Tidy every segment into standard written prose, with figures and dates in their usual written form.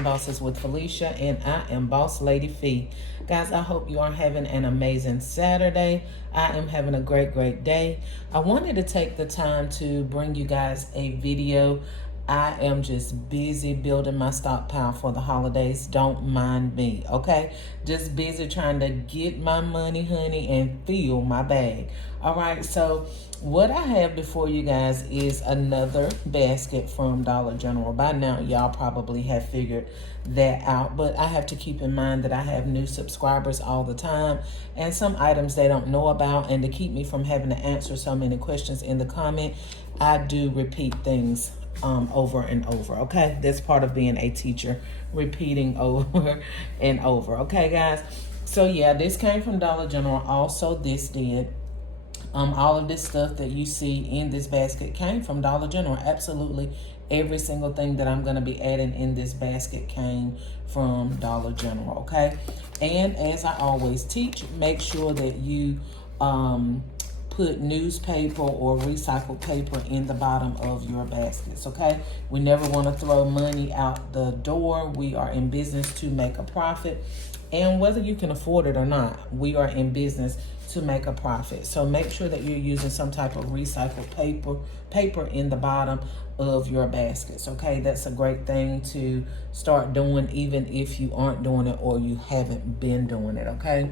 Motivation Bosses with Felicia, and I am Boss Lady Fee. Guys, I hope you are having an amazing Saturday. I am having a great day. I wanted to take the time to bring you guys a video. I am just busy building my stockpile for the holidays. Don't mind me, okay? Just busy trying to get my money, honey, and fill my bag. All right, so what I have before you guys is another basket from Dollar General. By now, y'all probably have figured that out, but I have to keep in mind that I have new subscribers all the time and some items they don't know about, and to keep me from having to answer so many questions in the comment, I do repeat things over and over, okay? That's part of being a teacher, repeating over and over, okay, guys? So yeah, this came from Dollar General. Also, this did. All of this stuff that you see in this basket came from Dollar General. Absolutely every single thing that I'm going to be adding in this basket came from Dollar General, okay? And as I always teach, make sure that you put newspaper or recycled paper in the bottom of your baskets, okay? We never want to throw money out the door. We are in business to make a profit. And whether you can afford it or not, we are in business to make a profit. So make sure that you're using some type of recycled paper in the bottom of your baskets, okay? That's a great thing to start doing, even if you aren't doing it or you haven't been doing it, okay?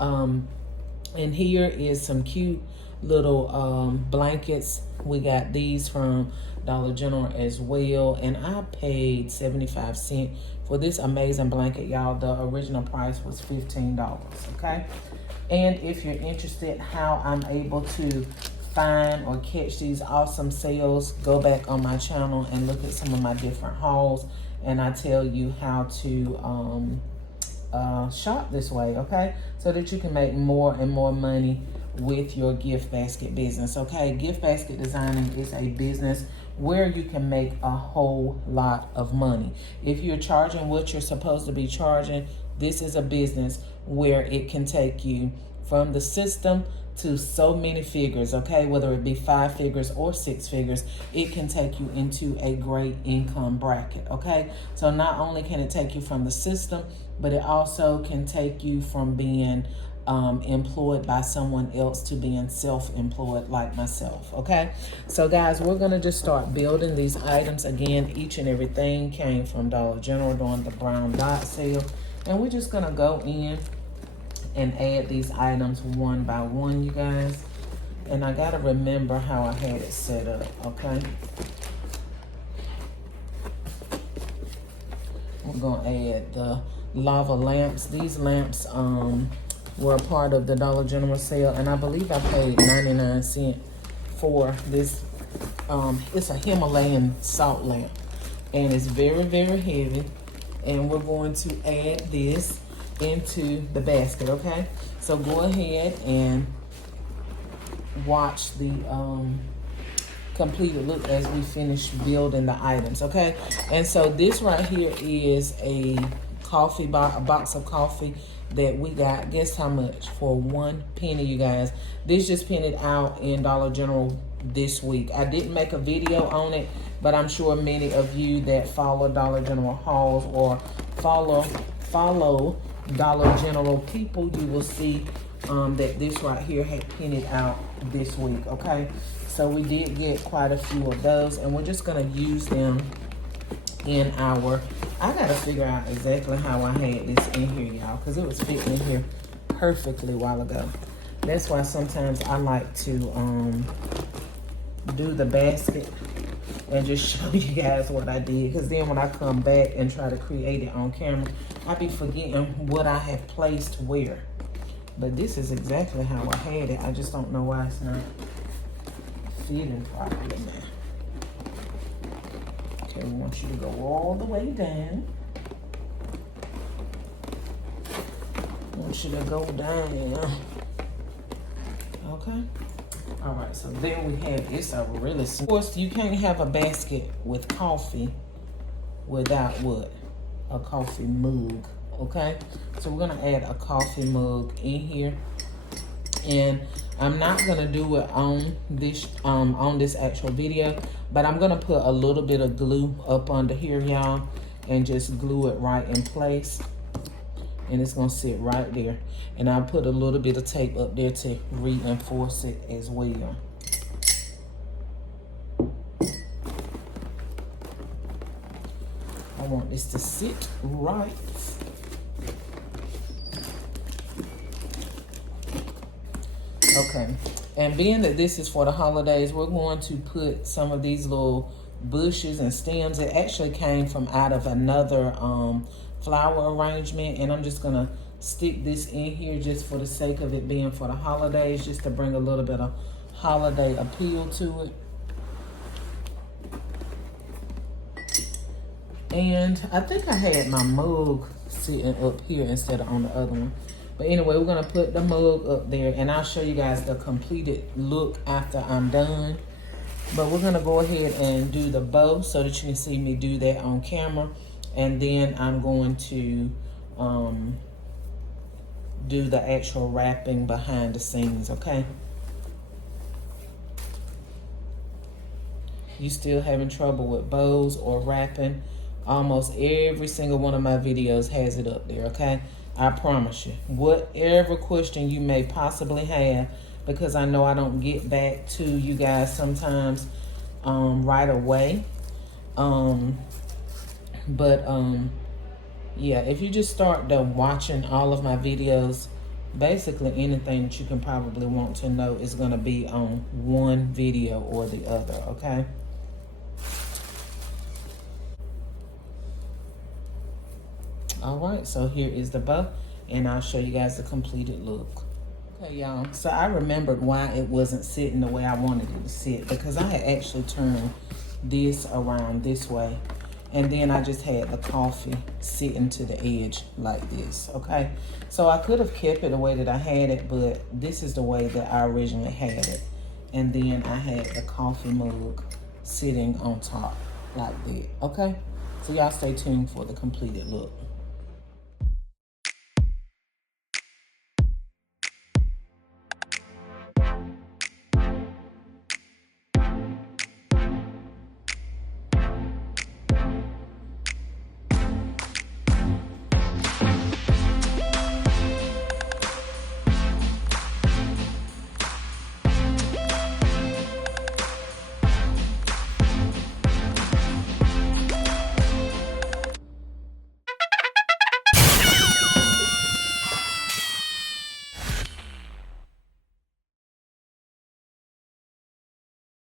And here is some cute little blankets. We got these from Dollar General as well, and I paid 75 cents for this amazing blanket, y'all. The original price was $15, okay? And if you're interested how I'm able to find or catch these awesome sales, go back on my channel and look at some of my different hauls, and I tell you how to shop this way, okay? So that you can make more and more money with your gift basket business, okay? Gift basket designing is a business where you can make a whole lot of money. If you're charging what you're supposed to be charging, this is a business where it can take you from the system to so many figures, okay? Whether it be 5 figures or 6 figures, it can take you into a great income bracket, okay? So not only can it take you from the system, but it also can take you from being employed by someone else to being self-employed like myself, okay? So guys, we're gonna just start building these items. Again, each and everything came from Dollar General during the brown dot sale, and we're just gonna go in and add these items one by one, you guys. And I gotta remember how I had it set up, okay? We're gonna add the lava lamps. These lamps were a part of the Dollar General sale, and I believe I paid 99 cents for this. It's a Himalayan salt lamp, and it's very heavy, and we're going to add this into the basket, okay? So go ahead and watch the completed look as we finish building the items, okay? And so this right here is a box of coffee that we got. Guess how much? For 1 penny, you guys. This just pinned out in Dollar General this week. I didn't make a video on it, but I'm sure many of you that follow Dollar General hauls or follow Dollar General people, you will see that this right here had pinned out this week, okay? So we did get quite a few of those, and we're just gonna use them in our, I gotta figure out exactly how I had this in here, y'all, because it was fitting in here perfectly a while ago. That's why sometimes I like to do the basket and just show you guys what I did, because then when I come back and try to create it on camera, I be forgetting what I have placed where. But this is exactly how I had it. I just don't know why it's not fitting properly now. Okay, we want you to go all the way down. I want you to go down. Okay. All right, so there we have, it's a really, of course, you can't have a basket with coffee without what? A coffee mug, okay? So we're gonna add a coffee mug in here. And I'm not gonna do it on this actual video, but I'm gonna put a little bit of glue up under here, y'all. and just glue it right in place. And it's gonna sit right there. And I'll put a little bit of tape up there to reinforce it as well. I want this to sit right. Okay, and being that this is for the holidays, we're going to put some of these little bushes and stems. It actually came from out of another flower arrangement, and I'm just gonna stick this in here just for the sake of it being for the holidays, just to bring a little bit of holiday appeal to it. And I think I had my mug sitting up here instead of on the other one. But anyway, we're gonna put the mug up there, and I'll show you guys the completed look after I'm done. But we're gonna go ahead and do the bow so that you can see me do that on camera. And then I'm going to do the actual wrapping behind the scenes, okay? You still having trouble with bows or wrapping? Almost every single one of my videos has it up there, okay? I promise you. Whatever question you may possibly have, because I know I don't get back to you guys sometimes right away. Yeah, if you just start watching all of my videos, basically anything that you can probably want to know is going to be on one video or the other, okay? All right, so here is the bow, and I'll show you guys the completed look. Okay, y'all, so I remembered why it wasn't sitting the way I wanted it to sit, because I had actually turned this around this way, and then I just had the coffee sitting to the edge like this, okay? So I could have kept it the way that I had it, but this is the way that I originally had it. And then I had the coffee mug sitting on top like that, okay? So y'all stay tuned for the completed look.